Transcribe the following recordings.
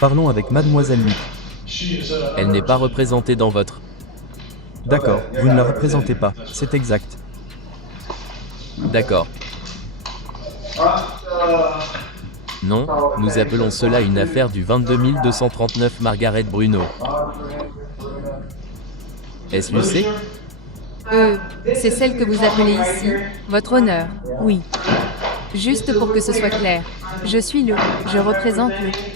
Parlons avec Mademoiselle Luc. Elle n'est pas représentée dans votre... D'accord, vous ne la représentez pas, c'est exact. D'accord. Non, nous appelons cela une affaire du 22 239 Margaret Bruno. Est-ce Lucé? C'est celle que vous appelez ici, votre honneur, oui. Juste pour que ce soit clair, je représente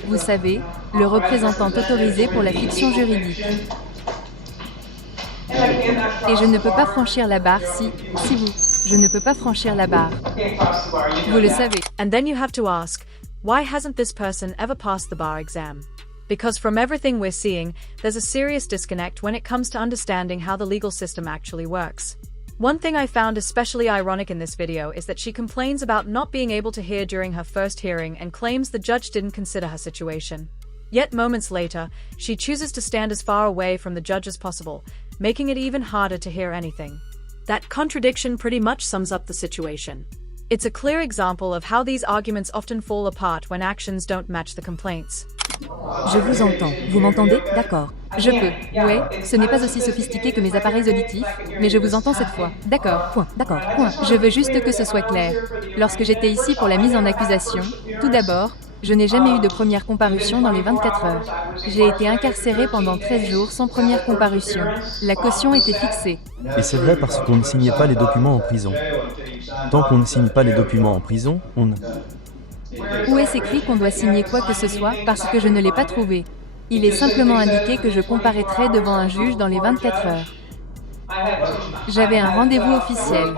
vous savez, le représentant autorisé pour la fiction juridique. Et je ne peux pas franchir la barre je ne peux pas franchir la barre. Vous le savez. And then you have to ask, why hasn't this person ever passed the bar exam? Because from everything we're seeing, there's a serious disconnect when it comes to understanding how the legal system actually works. One thing I found especially ironic in this video is that she complains about not being able to hear during her first hearing and claims the judge didn't consider her situation. Yet moments later, she chooses to stand as far away from the judge as possible, making it even harder to hear anything. That contradiction pretty much sums up the situation. It's a clear example of how these arguments often fall apart when actions don't match the complaints. Je vous entends. Vous m'entendez? D'accord. Je peux. Ouais, ce n'est pas aussi sophistiqué que mes appareils auditifs, mais je vous entends cette fois. D'accord. Point. D'accord. Point. Je veux juste que ce soit clair. Lorsque j'étais ici pour la mise en accusation, tout d'abord, je n'ai jamais eu de première comparution dans les 24 heures. J'ai été incarcéré pendant 13 jours sans première comparution. La caution était fixée. Et c'est vrai parce qu'on ne signait pas les documents en prison. Tant qu'on ne signe pas les documents en prison, on ne... Où est-ce écrit qu'on doit signer quoi que ce soit parce que je ne l'ai pas trouvé? Il est simplement indiqué que je comparaîtrai devant un juge dans les 24 heures. J'avais un rendez-vous officiel.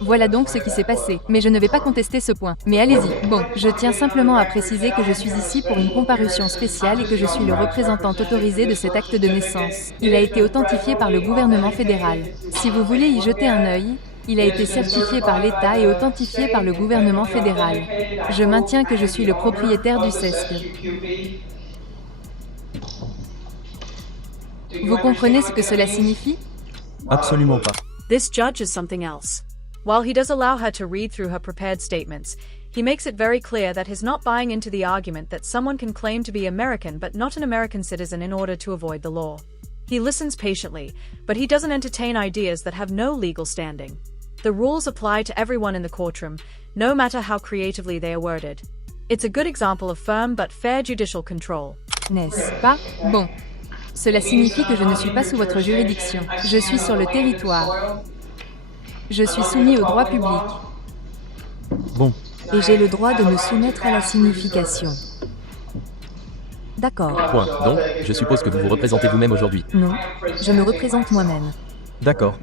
Voilà donc ce qui s'est passé. Mais je ne vais pas contester ce point. Mais allez-y. Bon, je tiens simplement à préciser que je suis ici pour une comparution spéciale et que je suis le représentant autorisé de cet acte de naissance. Il a été authentifié par le gouvernement fédéral. Si vous voulez y jeter un œil, il a été certifié par l'État et authentifié par le gouvernement fédéral. Je maintiens que je suis le propriétaire du CESC. Vous comprenez ce que cela signifie? Absolument pas. This judge is something else. While he does allow her to read through her prepared statements, he makes it very clear that he's not buying into the argument that someone can claim to be American but not an American citizen in order to avoid the law. He listens patiently, but he doesn't entertain ideas that have no legal standing. The rules apply to everyone in the courtroom, no matter how creatively they are worded. It's a good example of firm but fair judicial control. N'est-ce pas? Bon. Cela signifie que je ne suis pas sous votre juridiction. Je suis sur le territoire. Je suis soumis au droit public. Bon. Et j'ai le droit de me soumettre à la signification. D'accord. Point. Donc, je suppose que vous vous représentez vous-même aujourd'hui. Non, je me représente moi-même. D'accord.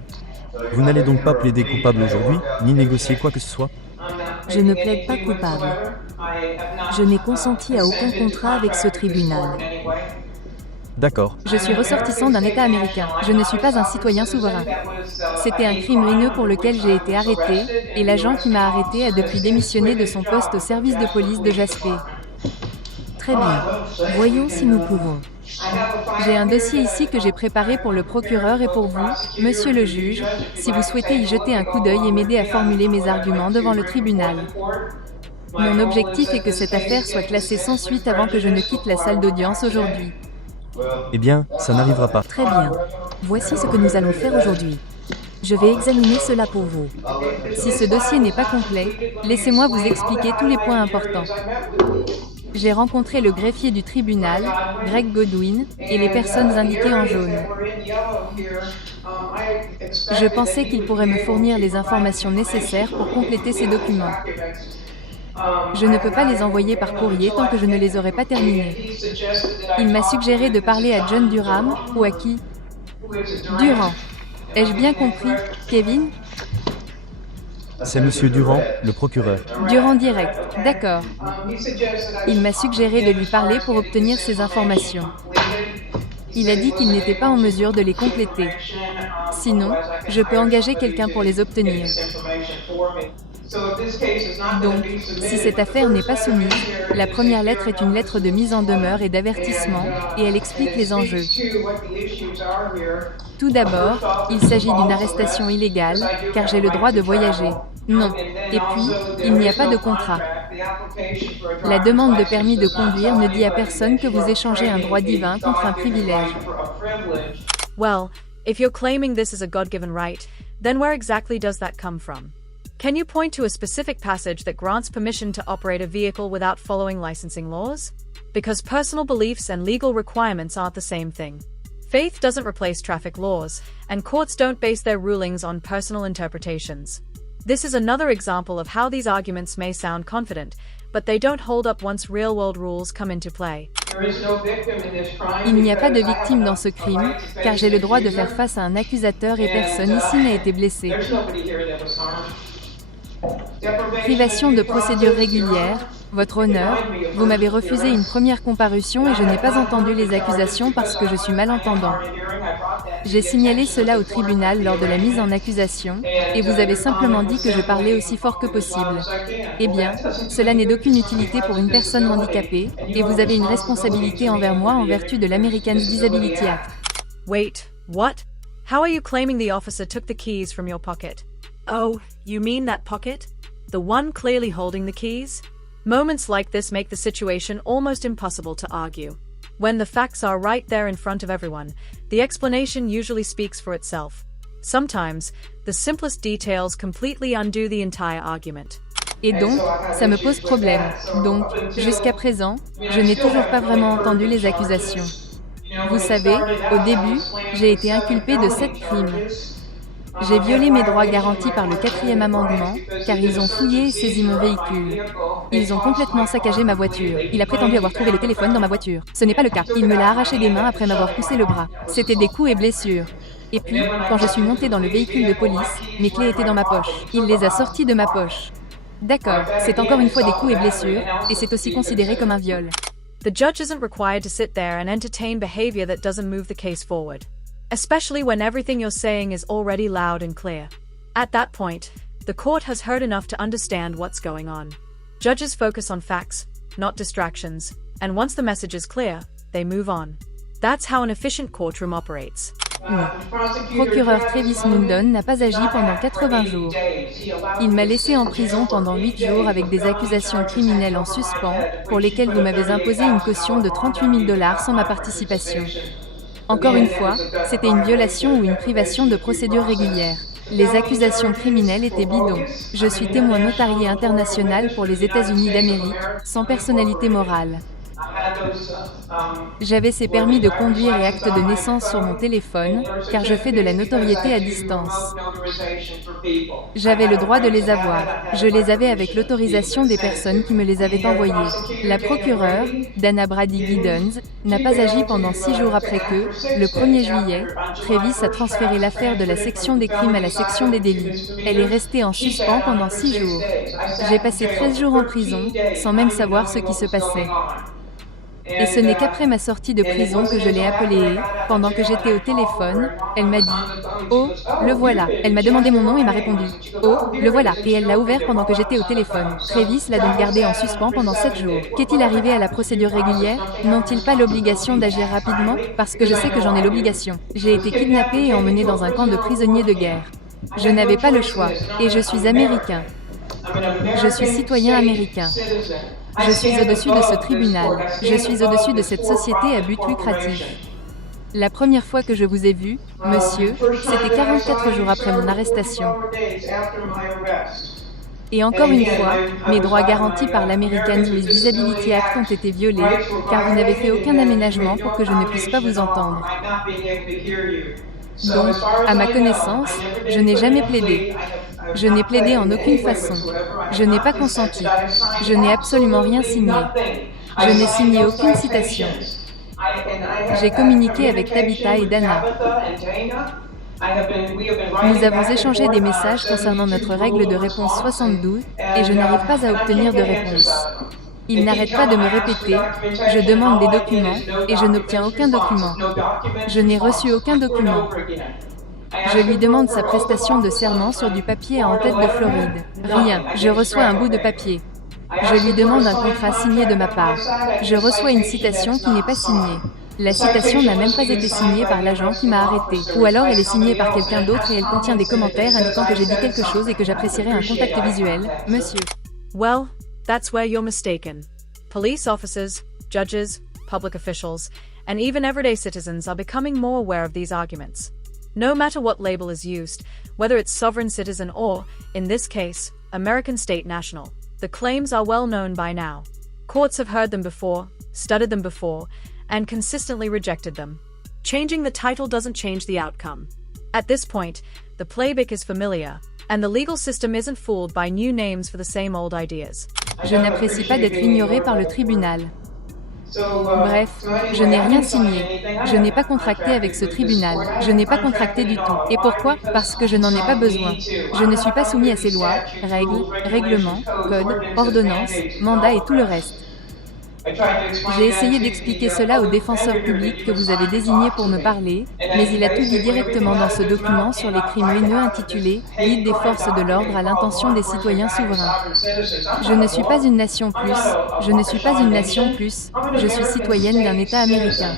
Vous n'allez donc pas plaider coupable aujourd'hui, ni négocier quoi que ce soit? Je ne plaide pas coupable. Je n'ai consenti à aucun contrat avec ce tribunal. D'accord. Je suis ressortissant d'un État américain. Je ne suis pas un citoyen souverain. C'était un crime haineux pour lequel j'ai été arrêté, et l'agent qui m'a arrêté a depuis démissionné de son poste au service de police de Jasper. Très bien. Voyons si nous pouvons. J'ai un dossier ici que j'ai préparé pour le procureur et pour vous, monsieur le juge, si vous souhaitez y jeter un coup d'œil et m'aider à formuler mes arguments devant le tribunal. Mon objectif est que cette affaire soit classée sans suite avant que je ne quitte la salle d'audience aujourd'hui. Eh bien, ça n'arrivera pas. Très bien. Voici ce que nous allons faire aujourd'hui. Je vais examiner cela pour vous. Si ce dossier n'est pas complet, laissez-moi vous expliquer tous les points importants. J'ai rencontré le greffier du tribunal, Greg Godwin, et les personnes indiquées en jaune. Je pensais qu'il pourrait me fournir les informations nécessaires pour compléter ces documents. Je ne peux pas les envoyer par courrier tant que je ne les aurai pas terminés. Il m'a suggéré de parler à John Durham, ou à qui? Durham. Ai-je bien compris, Kevin? C'est monsieur Durand, le procureur. Durand direct, d'accord. Il m'a suggéré de lui parler pour obtenir ces informations. Il a dit qu'il n'était pas en mesure de les compléter. Sinon, je peux engager quelqu'un pour les obtenir. Donc, si cette affaire n'est pas soumise, la première lettre est une lettre de mise en demeure et d'avertissement, et elle explique les enjeux. Tout d'abord, il s'agit d'une arrestation illégale, car j'ai le droit de voyager. Non. Et puis, il n'y a pas de contrat. La demande de permis de conduire ne dit à personne que vous échangez un droit divin contre un privilège. Well, if you're claiming this is a God-given right, then where exactly does that come from? Can you point to a specific passage that grants permission to operate a vehicle without following licensing laws? Because personal beliefs and legal requirements aren't the same thing. Faith doesn't replace traffic laws, and courts don't base their rulings on personal interpretations. This is another example of how these arguments may sound confident, but they don't hold up once real-world rules come into play. Il n'y a pas de victime dans ce crime, car j'ai le droit de faire face à un accusateur et personne ici n'a été blessé. Privation de procédure régulière, votre honneur, vous m'avez refusé une première comparution et je n'ai pas entendu les accusations parce que je suis malentendant. J'ai signalé cela au tribunal lors de la mise en accusation, et vous avez simplement dit que je parlais aussi fort que possible. Eh bien, cela n'est d'aucune utilité pour une personne handicapée, et vous avez une responsabilité envers moi en vertu de l'Americans Disability Act. Wait, what? How are you claiming the officer took the keys from your pocket? Oh, you mean that pocket? The one clearly holding the keys? Moments like this make the situation almost impossible to argue. When the facts are right there in front of everyone, the explanation usually speaks for itself. Sometimes, the simplest details completely undo the entire argument. Et donc, ça me pose problème. Donc, jusqu'à présent, je n'ai toujours pas vraiment entendu les accusations. Vous savez, au début, j'ai été inculpé de 7 crimes. J'ai violé mes droits garantis par le 4e amendement, car ils ont fouillé et saisi mon véhicule. Ils ont complètement saccagé ma voiture. Il a prétendu avoir trouvé le téléphone dans ma voiture. Ce n'est pas le cas. Il me l'a arraché des mains après m'avoir poussé le bras. C'était des coups et blessures. Et puis, quand je suis montée dans le véhicule de police, mes clés étaient dans ma poche. Il les a sorties de ma poche. D'accord, c'est encore une fois des coups et blessures, et c'est aussi considéré comme un viol. The judge isn't required to sit there and entertain behavior that doesn't move the case forward. Especially when everything you're saying is already loud and clear. At that point, the court has heard enough to understand what's going on. Judges focus on facts, not distractions, and once the message is clear, they move on. That's how an efficient courtroom operates. Procureur Travis Mundon n'a pas agi pendant 80 jours. Il m'a laissé en prison pendant 8 jours avec des accusations criminelles en suspens, pour lesquelles vous m'avez imposé une caution de $38 000 sans ma participation. Encore une fois, c'était une violation ou une privation de procédure régulière. Les accusations criminelles étaient bidons. Je suis témoin notarié international pour les États-Unis d'Amérique, sans personnalité morale. J'avais ces permis de conduire et actes de naissance sur mon téléphone, car je fais de la notoriété à distance. J'avais le droit de les avoir. Je les avais avec l'autorisation des personnes qui me les avaient envoyés. La procureure, Dana Brady Giddens, n'a pas agi pendant 6 jours après que, le 1er juillet, Travis a transféré l'affaire de la section des crimes à la section des délits. Elle est restée en suspens pendant 6 jours. J'ai passé 13 jours en prison, sans même savoir ce qui se passait. Et ce n'est qu'après ma sortie de prison que je l'ai appelée et, pendant que j'étais au téléphone, elle m'a dit « Oh, le voilà ». Elle m'a demandé mon nom et m'a répondu « Oh, le voilà ». Et elle l'a ouvert pendant que j'étais au téléphone. Travis l'a donc gardé en suspens pendant 7 jours. Qu'est-il arrivé à la procédure régulière? N'ont-ils pas l'obligation d'agir rapidement? Parce que je sais que j'en ai l'obligation. J'ai été kidnappé et emmené dans un camp de prisonniers de guerre. Je n'avais pas le choix. Et je suis américain. Je suis citoyen américain. Je suis au-dessus de ce tribunal. Je suis au-dessus de cette société à but lucratif. La première fois que je vous ai vu, monsieur, c'était 44 jours après mon arrestation. Et encore une fois, mes droits garantis par l'Americans with Disability Act ont été violés, car vous n'avez fait aucun aménagement pour que je ne puisse pas vous entendre. Donc, à ma connaissance, je n'ai jamais plaidé. Je n'ai plaidé en aucune façon. Je n'ai pas consenti. Je n'ai absolument rien signé. Je n'ai signé aucune citation. J'ai communiqué avec Tabitha et Dana. Nous avons échangé des messages concernant notre règle de réponse 72, et je n'arrive pas à obtenir de réponse. Il n'arrête pas de me répéter « Je demande des documents, et je n'obtiens aucun document. Je n'ai reçu aucun document. » Je lui demande sa prestation de serment sur du papier à en-tête de Floride. Rien, je reçois un bout de papier. Je lui demande un contrat signé de ma part. Je reçois une citation qui n'est pas signée. La citation n'a même pas été signée par l'agent qui m'a arrêté. Ou alors elle est signée par quelqu'un d'autre et elle contient des commentaires indiquant que j'ai dit quelque chose et que j'apprécierais un contact visuel, monsieur. Well, That's where you're mistaken. Police officers, judges, public officials, and even everyday citizens are becoming more aware of these arguments. No matter what label is used, whether it's sovereign citizen or, in this case, American state national, the claims are well known by now. Courts have heard them before, studied them before, and consistently rejected them. Changing the title doesn't change the outcome. At this point, the playbook is familiar, and the legal system isn't fooled by new names for the same old ideas. Je n'apprécie pas d'être ignoré par le tribunal. Bref, je n'ai rien signé. Je n'ai pas contracté avec ce tribunal. Je n'ai pas contracté du tout. Et pourquoi? Parce que je n'en ai pas besoin. Je ne suis pas soumis à ces lois, règles, règlements, codes, ordonnances, mandats et tout le reste. J'ai essayé d'expliquer cela au défenseur public que vous avez désigné pour me parler, mais il a tout dit directement dans ce document sur les crimes haineux intitulé « Guide des forces de l'ordre à l'intention des citoyens souverains ». Je ne suis pas une nation plus, je ne suis pas une nation plus, je suis citoyenne d'un État américain.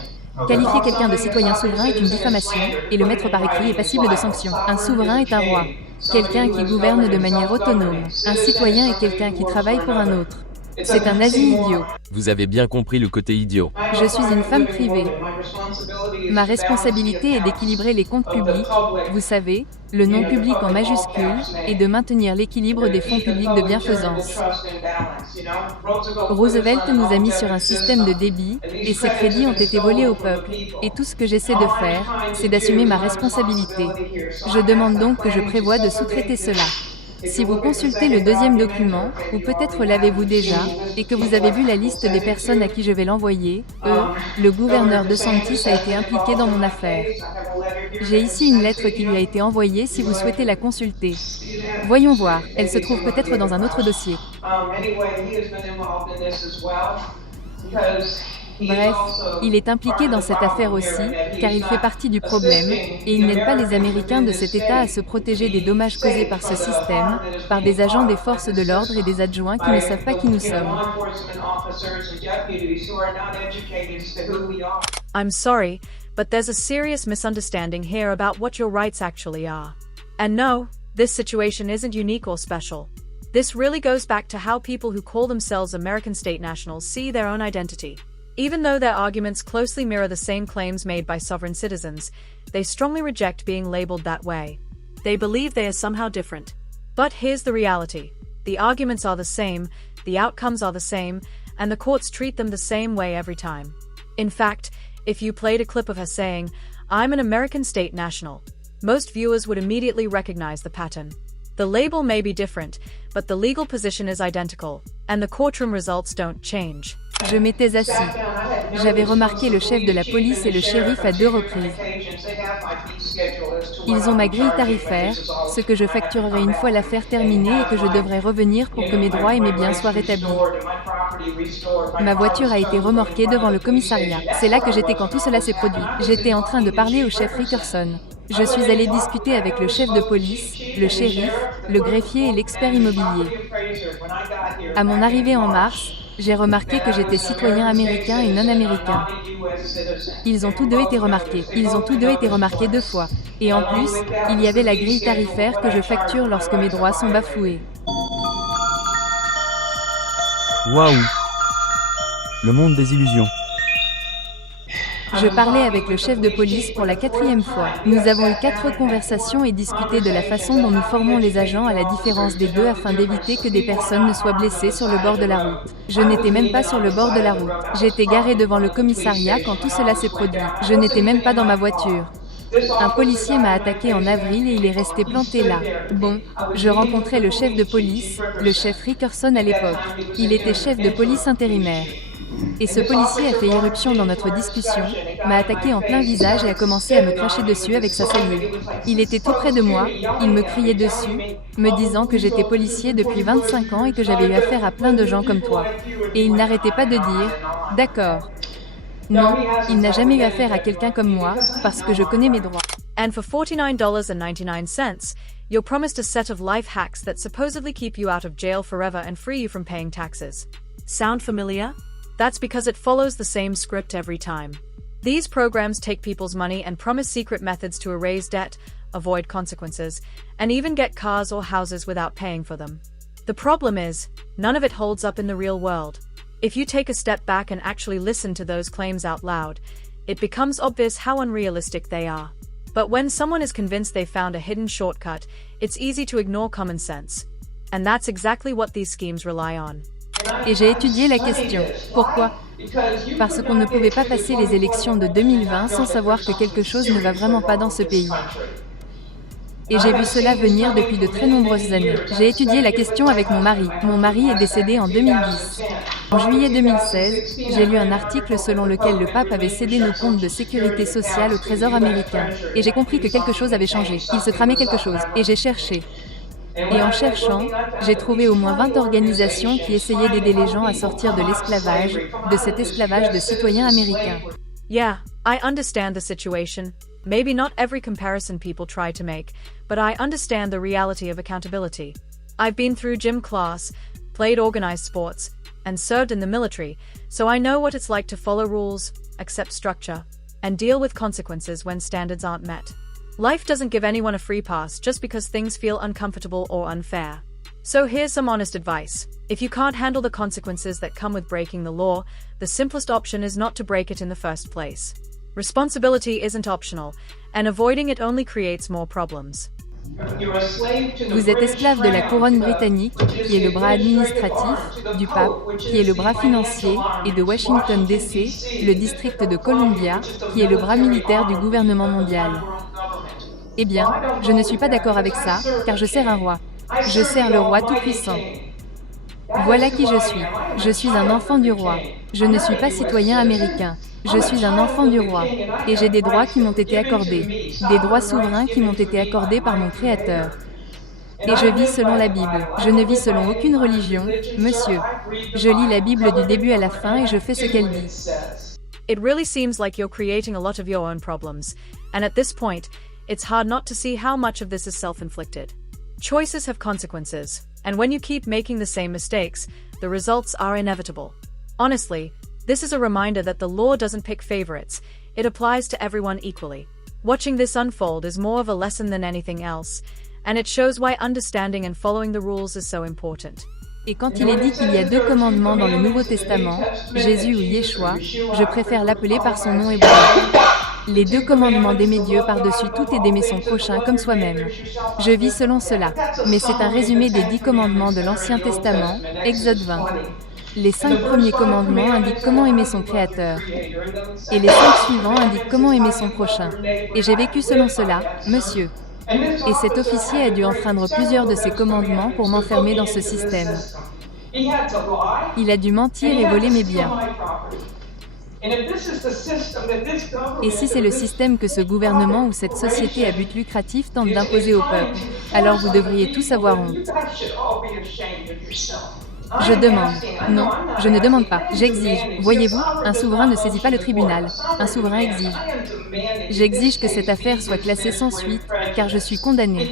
Qualifier quelqu'un de citoyen souverain est une diffamation, et le mettre par écrit est passible de sanctions. Un souverain est un roi, quelqu'un qui gouverne de manière autonome. Un citoyen est quelqu'un qui travaille pour un autre. C'est un nazi idiot. Vous avez bien compris le côté idiot. Je suis une femme privée. Ma responsabilité est d'équilibrer les comptes publics, vous savez, le nom public en majuscule, et de maintenir l'équilibre des fonds publics de bienfaisance. Roosevelt nous a mis sur un système de débit, et ces crédits ont été volés au peuple, et tout ce que j'essaie de faire, c'est d'assumer ma responsabilité. Je demande donc que je prévoie de sous-traiter cela. Si vous consultez le deuxième document, ou peut-être l'avez-vous déjà, et que vous avez vu la liste des personnes à qui je vais l'envoyer, le gouverneur DeSantis a été impliqué dans mon affaire. J'ai ici une lettre qui lui a été envoyée si vous souhaitez la consulter. Voyons voir, elle se trouve peut-être dans un autre dossier. Bref, il est impliqué dans cette affaire aussi, car il fait partie du problème, et il n'aide pas les Américains de cet État à se protéger des dommages causés par ce système, par des agents des forces de l'ordre et des adjoints qui ne savent pas qui nous sommes. I'm sorry, but there's a serious misunderstanding here about what your rights actually are. And no, this situation isn't unique or special. This really goes back to how people who call themselves American state nationals see their own identity. Even though their arguments closely mirror the same claims made by sovereign citizens, they strongly reject being labeled that way. They believe they are somehow different. But here's the reality. The arguments are the same, the outcomes are the same, and the courts treat them the same way every time. In fact, if you played a clip of her saying, "I'm an American state national," most viewers would immediately recognize the pattern. The label may be different, but the legal position is identical, and the courtroom results don't change. Je m'étais assis. J'avais remarqué le chef de la police et le shérif à 2 reprises. Ils ont ma grille tarifaire, ce que je facturerai une fois l'affaire terminée et que je devrai revenir pour que mes droits et mes biens soient rétablis. Ma voiture a été remorquée devant le commissariat. C'est là que j'étais quand tout cela s'est produit. J'étais en train de parler au chef Rickerson. Je suis allé discuter avec le chef de police, le shérif, le greffier et l'expert immobilier. À mon arrivée en mars, j'ai remarqué que j'étais citoyen américain et non américain. Ils ont tous deux été remarqués. Ils ont tous deux été remarqués 2 fois. Et en plus, il y avait la grille tarifaire que je facture lorsque mes droits sont bafoués. Waouh! Le monde des illusions. Je parlais avec le chef de police pour la 4e fois. Nous avons eu 4 conversations et discuté de la façon dont nous formons les agents à la différence des 2 afin d'éviter que des personnes ne soient blessées sur le bord de la route. Je n'étais même pas sur le bord de la route. J'étais garé devant le commissariat quand tout cela s'est produit. Je n'étais même pas dans ma voiture. Un policier m'a attaqué en avril et il est resté planté là. Bon, je rencontrais le chef de police, le chef Rickerson à l'époque. Il était chef de police intérimaire. Et ce policier a fait irruption dans notre discussion, m'a attaqué en plein visage et a commencé à me cracher dessus avec sa salive. Il était tout près de moi, il me criait dessus, me disant que j'étais policier depuis 25 ans et que j'avais eu affaire à plein de gens comme toi. Et il n'arrêtait pas de dire « D'accord ». Non, il n'a jamais eu affaire à quelqu'un comme moi, parce que je connais mes droits. And for $49.99, you're promised a set of life hacks that supposedly keep you out of jail forever and free you from paying taxes. Sound familiar? That's because it follows the same script every time. These programs take people's money and promise secret methods to erase debt, avoid consequences, and even get cars or houses without paying for them. The problem is, none of it holds up in the real world. If you take a step back and actually listen to those claims out loud, it becomes obvious how unrealistic they are. But when someone is convinced they found a hidden shortcut, it's easy to ignore common sense. And that's exactly what these schemes rely on. Et j'ai étudié la question. Pourquoi? Parce qu'on ne pouvait pas passer les élections de 2020 sans savoir que quelque chose ne va vraiment pas dans ce pays. Et j'ai vu cela venir depuis de très nombreuses années. J'ai étudié la question avec mon mari. Mon mari est décédé en 2010. En juillet 2016, j'ai lu un article selon lequel le pape avait cédé nos comptes de sécurité sociale au Trésor américain. Et j'ai compris que quelque chose avait changé. Il se tramait quelque chose. Et j'ai cherché. Et en cherchant, j'ai trouvé au moins 20 organisations qui essayaient d'aider les gens à sortir de l'esclavage, de cet esclavage de citoyens américains. Yeah, I understand the situation. Maybe not every comparison people try to make, but I understand the reality of accountability. I've been through gym class, played organized sports, and served in the military, so I know what it's like to follow rules, accept structure, and deal with consequences when standards aren't met. Life doesn't give anyone a free pass just because things feel uncomfortable or unfair. So here's some honest advice. If you can't handle the consequences that come with breaking the law, the simplest option is not to break it in the first place. Responsibility isn't optional, and avoiding it only creates more problems. Vous êtes esclave de la couronne britannique, qui est le bras administratif, du pape, qui est le bras financier, et de Washington DC, le district de Columbia, qui est le bras militaire du gouvernement mondial. Eh bien, je ne suis pas d'accord avec ça, car je sers un roi. Je sers le roi tout-puissant. Voilà qui je suis. Je suis un enfant du roi. Je ne suis pas citoyen américain. Je suis un enfant du roi. Et j'ai des droits qui m'ont été accordés. Des droits souverains qui m'ont été accordés par mon Créateur. Et je vis selon la Bible. Je ne vis selon aucune religion, monsieur. Je lis la Bible du début à la fin et je fais ce qu'elle dit. It really seems like you're creating a lot of your own problems, and at this point, it's hard not to see how much of this is self-inflicted. Choices have consequences, and when you keep making the same mistakes, the results are inevitable. Honestly, this is a reminder that the law doesn't pick favorites, it applies to everyone equally. Watching this unfold is more of a lesson than anything else, and it shows why understanding and following the rules is so important. Et quand il est dit qu'il y a 2 commandements dans le Nouveau Testament, Jésus ou Yeshua, je préfère l'appeler par son nom hébreu. Les 2 commandements d'aimer Dieu par-dessus tout et d'aimer son prochain comme soi-même. Je vis selon cela, mais c'est un résumé des 10 commandements de l'Ancien Testament, Exode 20. Les 5 premiers commandements indiquent comment aimer son Créateur. Et les 5 suivants indiquent comment aimer son prochain. Et j'ai vécu selon cela, monsieur. Et cet officier a dû enfreindre plusieurs de ces commandements pour m'enfermer dans ce système. Il a dû mentir et voler mes biens. Et si c'est le système que ce gouvernement ou cette société à but lucratif tente d'imposer au peuple, alors vous devriez tous avoir honte. Je demande. Non, je ne demande pas. J'exige. Voyez-vous, un souverain ne saisit pas le tribunal. Un souverain exige. J'exige que cette affaire soit classée sans suite, car je suis condamné.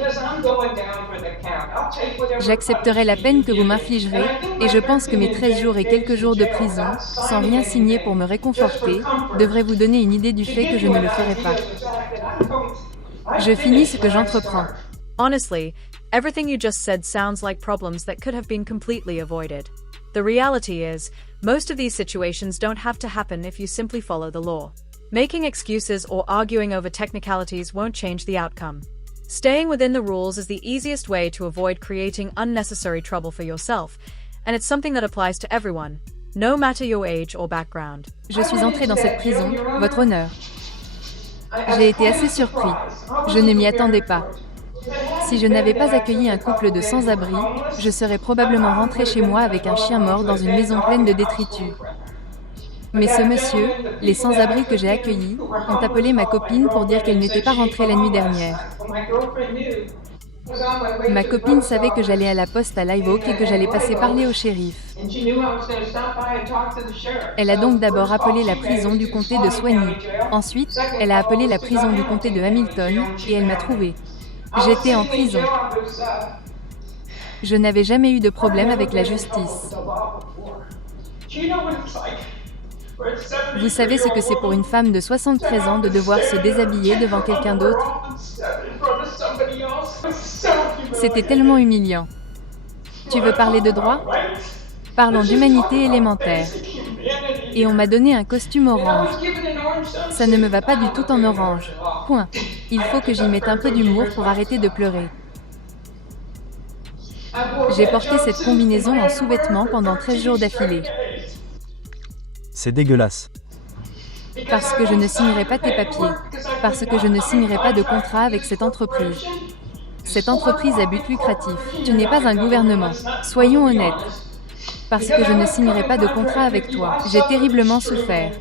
J'accepterai la peine que vous m'infligerez, et je pense que mes 13 jours et quelques jours de prison, sans rien signer pour me réconforter, devraient vous donner une idée du fait que je ne le ferai pas. Je finis ce que j'entreprends. Honestly, everything you just said sounds like problems that could have been completely avoided. The reality is, most of these situations don't have to happen if you simply follow the law. Making excuses or arguing over technicalities won't change the outcome. Staying within the rules is the easiest way to avoid creating unnecessary trouble for yourself, and it's something that applies to everyone, no matter your age or background. Je suis entré dans cette prison, votre honneur. J'ai été assez surpris. Je ne m'y attendais pas. Si je n'avais pas accueilli un couple de sans-abri, je serais probablement rentré chez moi avec un chien mort dans une maison pleine de détritus. Mais ce monsieur, les sans-abri que j'ai accueillis, ont appelé ma copine pour dire qu'elle n'était pas rentrée la nuit dernière. Ma copine savait que j'allais à la poste à Live Oak et que j'allais passer parler au shérif. Elle a donc d'abord appelé la prison du comté de Swanee. Ensuite, elle a appelé la prison du comté de Hamilton, et elle m'a trouvé. J'étais en prison. Je n'avais jamais eu de problème avec la justice. Vous savez ce que c'est pour une femme de 73 ans de devoir se déshabiller devant quelqu'un d'autre? C'était tellement humiliant. Tu veux parler de droit? Parlons d'humanité élémentaire. Et on m'a donné un costume orange. Ça ne me va pas du tout en orange. Point. Il faut que j'y mette un peu d'humour pour arrêter de pleurer. J'ai porté cette combinaison en sous-vêtements pendant 13 jours d'affilée. C'est dégueulasse. Parce que je ne signerai pas tes papiers. Parce que je ne signerai pas de contrat avec cette entreprise. Cette entreprise à but lucratif. Tu n'es pas un gouvernement. Soyons honnêtes. Parce que je ne signerai pas de contrat avec toi. J'ai terriblement souffert.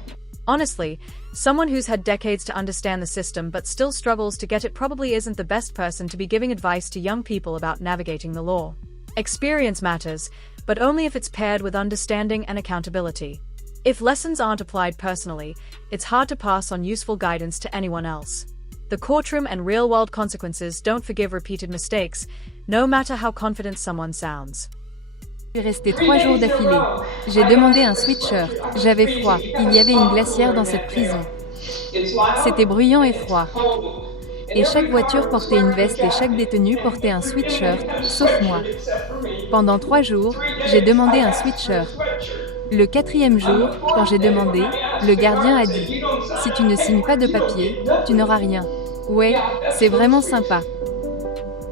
Honestly, someone who's had decades to understand the system but still struggles to get it probably isn't the best person to be giving advice to young people about navigating the law. Experience matters, but only if it's paired with understanding and accountability. If lessons aren't applied personally, it's hard to pass on useful guidance to anyone else. The courtroom and real-world consequences don't forgive repeated mistakes, no matter how confident someone sounds. Je suis restée 3 jours d'affilée. J'ai demandé un sweatshirt. J'avais froid. Il y avait une glacière dans cette prison. C'était bruyant et froid. Et chaque voiture portait une veste et chaque détenu portait un sweatshirt, sauf moi. Pendant 3 jours, j'ai demandé un sweatshirt. Le 4e jour, quand j'ai demandé, le gardien a dit « Si tu ne signes pas de papier, tu n'auras rien. » Ouais, c'est vraiment sympa.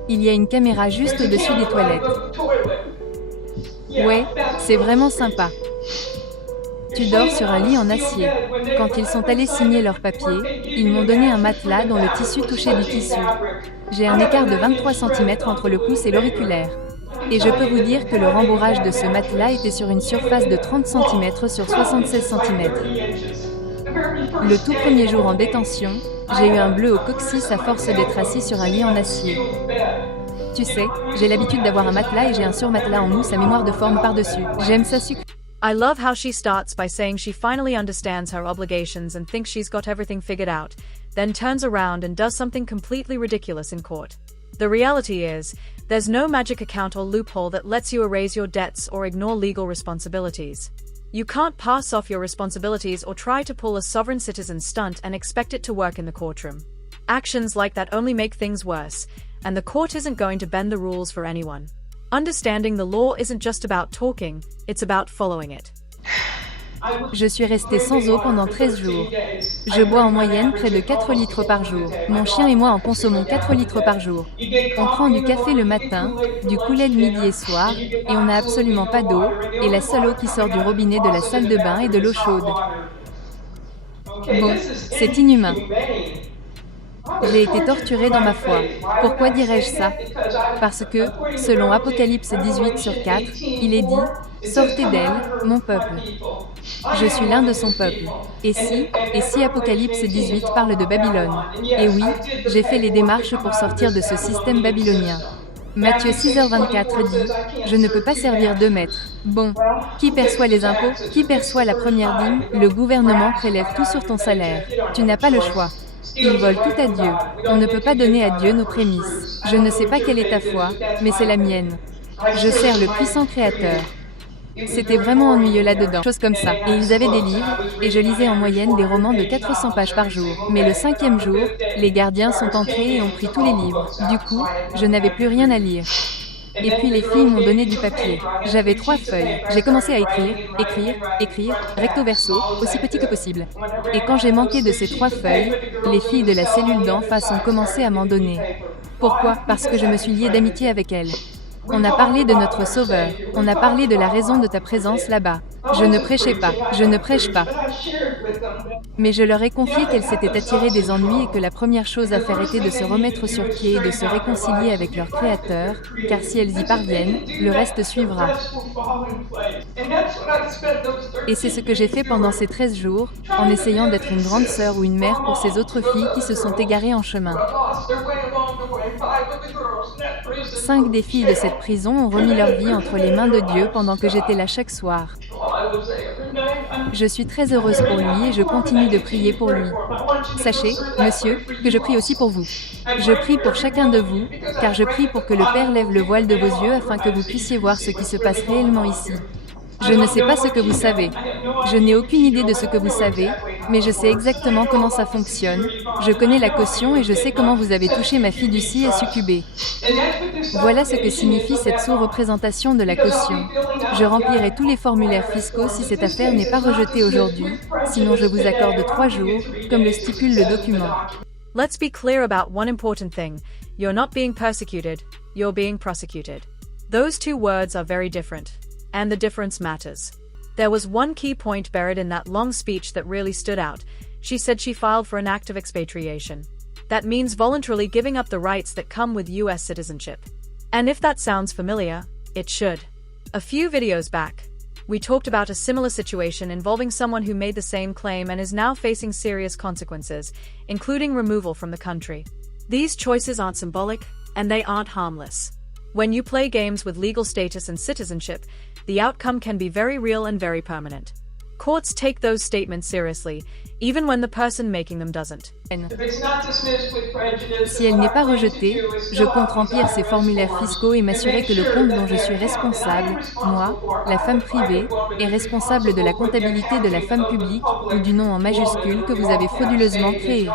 Il y a une caméra juste au-dessus des toilettes. Ouais, c'est vraiment sympa. Tu dors sur un lit en acier. Quand ils sont allés signer leurs papiers, ils m'ont donné un matelas dont le tissu touchait du tissu. J'ai un écart de 23 cm entre le pouce et l'auriculaire. Et je peux vous dire que le rembourrage de ce matelas était sur une surface de 30 cm sur 76 cm. Le tout premier jour en détention, j'ai eu un bleu au coccyx à force d'être assis sur un lit en acier. Tu sais, j'ai l'habitude d'avoir un matelas et j'ai un surmatelas en mousse à mémoire de forme par-dessus. J'aime ça sucré. I love how she starts by saying she finally understands her obligations and thinks she's got everything figured out, then turns around and does something completely ridiculous in court. The reality is, there's no magic account or loophole that lets you erase your debts or ignore legal responsibilities. You can't pass off your responsibilities or try to pull a sovereign citizen stunt and expect it to work in the courtroom. Actions like that only make things worse, and the court isn't going to bend the rules for anyone. Understanding the law isn't just about talking, it's about following it. Je suis restée sans eau pendant 13 jours. Je bois en moyenne près de 4 litres par jour. Mon chien et moi en consommons 4 litres par jour. On prend du café le matin, du Kool-Aid midi et soir, et on n'a absolument pas d'eau, et la seule eau qui sort du robinet de la salle de bain est de l'eau chaude. Bon, c'est inhumain. J'ai été torturée dans ma foi. Pourquoi dirais-je ça? Parce que, selon Apocalypse 18 sur 4, il est dit « Sortez d'elle, mon peuple ». Je suis l'un de son peuple. Et si Apocalypse 18 parle de Babylone? Et oui, j'ai fait les démarches pour sortir de ce système babylonien. Matthieu 6h24 dit « Je ne peux pas servir deux maîtres ». Bon, qui perçoit les impôts? Qui perçoit la première dîme? Le gouvernement prélève tout sur ton salaire. Tu n'as pas le choix. Ils volent tout à Dieu. On ne peut pas donner à Dieu nos prémices. Je ne sais pas quelle est ta foi, mais c'est la mienne. Je sers le puissant Créateur. C'était vraiment ennuyeux là-dedans, choses comme ça. Et ils avaient des livres, et je lisais en moyenne des romans de 400 pages par jour. Mais le 5e jour, les gardiens sont entrés et ont pris tous les livres. Du coup, je n'avais plus rien à lire. Et puis les filles m'ont donné du papier. J'avais 3 feuilles. J'ai commencé à écrire, recto verso, aussi petit que possible. Et quand j'ai manqué de ces 3 feuilles, les filles de la cellule d'en face ont commencé à m'en donner. Pourquoi? Parce que je me suis liée d'amitié avec elles. On a parlé de notre Sauveur. On a parlé de la raison de ta présence là-bas. Je ne prêchais pas. Je ne prêche pas. Mais je leur ai confié qu'elles s'étaient attirées des ennuis et que la première chose à faire était de se remettre sur pied et de se réconcilier avec leur Créateur, car si elles y parviennent, le reste suivra. Et c'est ce que j'ai fait pendant ces 13 jours, en essayant d'être une grande sœur ou une mère pour ces autres filles qui se sont égarées en chemin. 5 des filles de cette prison ont remis leur vie entre les mains de Dieu pendant que j'étais là chaque soir. Je suis très heureuse pour lui et je continue de prier pour lui. Sachez, monsieur, que je prie aussi pour vous. Je prie pour chacun de vous, car je prie pour que le Père lève le voile de vos yeux afin que vous puissiez voir ce qui se passe réellement ici. Je ne sais pas ce que vous savez. Je n'ai aucune idée de ce que vous savez, mais je sais exactement comment ça fonctionne. Je connais la caution et je sais comment vous avez touché ma fiducie à succomber. Voilà ce que signifie cette sous-représentation de la caution. Je remplirai tous les formulaires fiscaux si cette affaire n'est pas rejetée aujourd'hui, sinon je vous accorde 3 jours, comme le stipule le document. Let's be clear about one important thing. You're not being persecuted, you're being prosecuted. Those two words are very different, and the difference matters. There was one key point buried in that long speech that really stood out. She said she filed for an act of expatriation. That means voluntarily giving up the rights that come with US citizenship. And if that sounds familiar, it should. A few videos back, we talked about a similar situation involving someone who made the same claim and is now facing serious consequences, including removal from the country. These choices aren't symbolic, and they aren't harmless. When you play games with legal status and citizenship, the outcome can be very real and very permanent. Courts take those statements seriously, even when the person making them doesn't. Si elle n'est pas rejetée, je compte remplir ces formulaires fiscaux et m'assurer que le compte dont je suis responsable, moi, la femme privée, est responsable de la comptabilité de la femme publique ou du nom en majuscule que vous avez frauduleusement créé.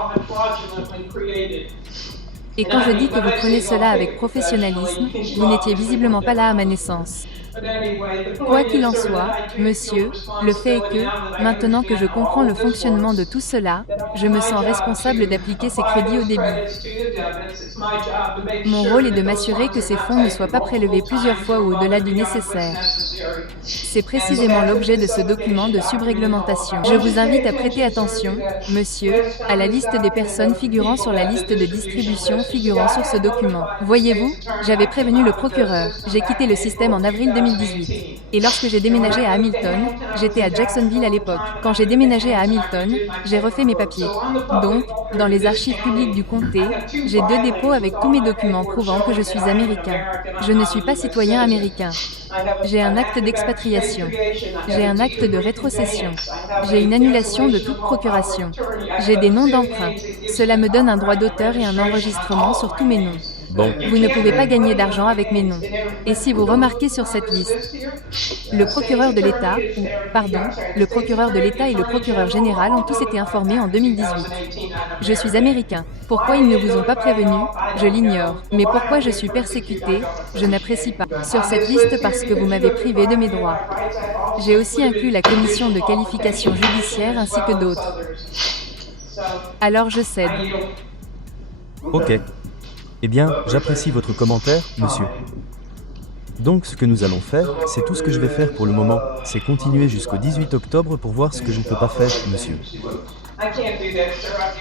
Et quand je dis que vous prenez cela avec professionnalisme, vous n'étiez visiblement pas là à ma naissance. Quoi qu'il en soit, monsieur, le fait est que, maintenant que je comprends le fonctionnement de tout cela, je me sens responsable d'appliquer ces crédits au débit. Mon rôle est de m'assurer que ces fonds ne soient pas prélevés plusieurs fois ou au-delà du nécessaire. C'est précisément l'objet de ce document de subréglementation. Je vous invite à prêter attention, monsieur, à la liste des personnes figurant sur la liste de distribution figurant sur ce document. Voyez-vous, j'avais prévenu le procureur. J'ai quitté le système en avril 2018. Et lorsque j'ai déménagé à Hamilton, j'étais à Jacksonville à l'époque. Quand j'ai déménagé à Hamilton, j'ai refait mes papiers. Donc, dans les archives publiques du comté, j'ai 2 dépôts avec tous mes documents prouvant que je suis américain. Je ne suis pas citoyen américain. J'ai un acte d'expatriation. J'ai un acte de rétrocession. J'ai une annulation de toute procuration. J'ai des noms d'emprunt. Cela me donne un droit d'auteur et un enregistrement sur tous mes noms. Bon, Vous ne pouvez pas gagner d'argent avec mes noms. Et si vous remarquez sur cette liste, le procureur de l'État, le procureur de l'État et le procureur général ont tous été informés en 2018. Je suis américain. Pourquoi ils ne vous ont pas prévenu? Je l'ignore. Mais pourquoi je suis persécuté? Je n'apprécie pas. Sur cette liste parce que vous m'avez privé de mes droits. J'ai aussi inclus la commission de qualification judiciaire ainsi que d'autres. Alors je cède. Ok. Eh bien, j'apprécie votre commentaire, monsieur. Donc ce que nous allons faire, c'est tout ce que je vais faire pour le moment, c'est continuer jusqu'au 18 octobre pour voir ce que je ne peux pas faire, monsieur.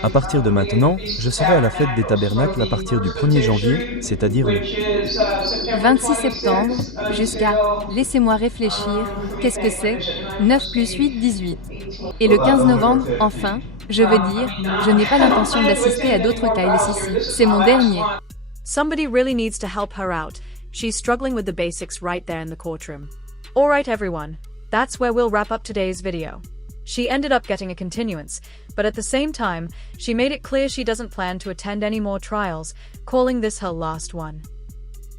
À partir de maintenant, je serai à la fête des tabernacles à partir du 1er janvier, c'est-à-dire le 26 septembre, jusqu'à, laissez-moi réfléchir, qu'est-ce que c'est? 9 plus 8, 18. Et le 15 novembre, enfin, je veux dire, je n'ai pas l'intention d'assister à d'autres Kyles ici. C'est mon dernier. Somebody really needs to help her out. She's struggling with the basics right there in the courtroom. Alright everyone, that's where we'll wrap up today's video. She ended up getting a continuance, but at the same time, she made it clear she doesn't plan to attend any more trials, calling this her last one.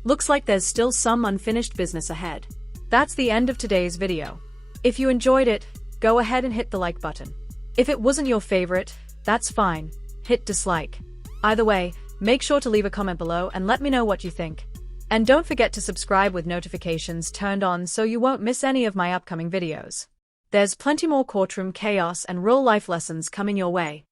Looks like there's still some unfinished business ahead. That's the end of today's video. If you enjoyed it, go ahead and hit the like button. If it wasn't your favorite, that's fine. Hit dislike. Either way, make sure to leave a comment below and let me know what you think. And don't forget to subscribe with notifications turned on so you won't miss any of my upcoming videos. There's plenty more courtroom chaos and real-life lessons coming your way.